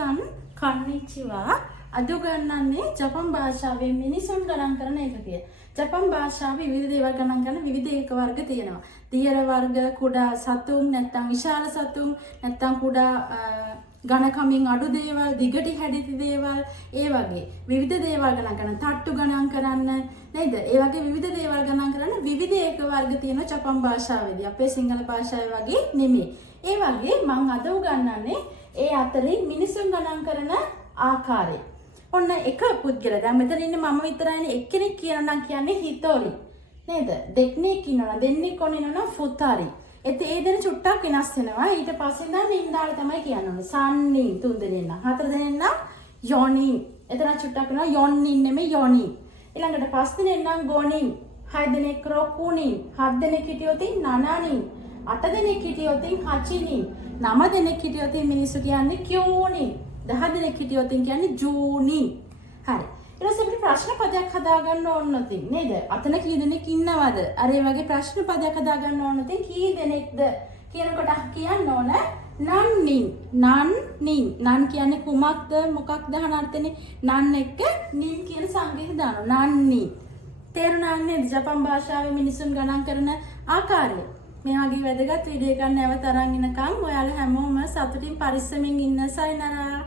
minasan konnichiwa අද ගන්නන්නේ ජපන් භාෂාවෙන් මිනිසුන් ගණන් කරන එකකය. ජපන් භාෂාවේ විවිධ දේවල් ගණන් කරන විවිධ එක වර්ග තියෙනවා. දියර වර්ග, කුඩා සතුන්, නැත්නම් විශාල සතුන්, නැත්නම් කුඩා ඝනකමින් අඩු දේවල්, දිගටි හැඩිති දේවල්, ඒ වගේ විවිධ දේවල් ගණන් කරන, තට්ටු ගණන් කරන්න නේද? ඒ වගේ විවිධ දේවල් ගණන් කරන විවිධ එක වර්ග තියෙනවා ජපන් භාෂාවේදී. අපේ සිංහල භාෂාවේ වගේ නෙමෙයි. ඒ වගේ මම අද උගන්වන්නේ ඒ අතරින් මිනිසුන් ගණන් කරන ආකාරය. ඔන්න එක පුද්ගලයා දැන් මෙතන ඉන්නේ මම විතරයිනේ එක්කෙනෙක් කියනවා නම් කියන්නේ හිතෝරි නේද දෙක්නෙක් ඉන්නවා දෙන්නෙක් ඉන්නවා ෆුතාරි ඒ දෙන චුට්ටක් වෙනස් වෙනවා ඊට පස්සේ නම් නින්දාල තමයි කියන්න සන්නින් තුන් දෙනෙක් නම් හතර දෙනෙක් නම් යොනින් එතන චුට්ටක් වෙනවා යොන්නින් නෙමෙයි යොනින් ඊළඟට පස් දෙනෙක් නම් ගොනින් හය දෙනෙක් රොකුනින් හත් දෙනෙක් හිටියොත් නනනින් අට දෙනෙක් හිටියොත් හචිනින් නව දෙනෙක් හිටියොත් මිනිස්සු කියන්නේ කියෝනින් 10 දෙනෙක් හිටියොත් කියන්නේ ජූනි. හරි. ඊට පස්සේ අපිට ප්‍රශ්න පදයක් හදාගන්න ඕන නැති නේද? අතන කී දෙනෙක් ඉන්නවද? අර ඒ වගේ ප්‍රශ්න පදයක් හදාගන්න ඕන නැති කී දෙනෙක්ද කියනකොට කියන්න ඕන නන්නින්. නන්නින්. නන් කියන්නේ කුමක්ද? මොකක්ද අහන අර්ථනේ? නන් එක්ක නින් කියන සංකේතය දානවා. නන්නි. තේරුණා නේද? ජපන් භාෂාවේ මිනිසුන් ගණන් කරන ආකාරය. මේ වගේ වැදගත් වීඩියෝ එකක් නැවත අරන් ඉනකම් ඔයාලා හැමෝම සතුටින් පරිස්සමින් ඉන්න සයිනරා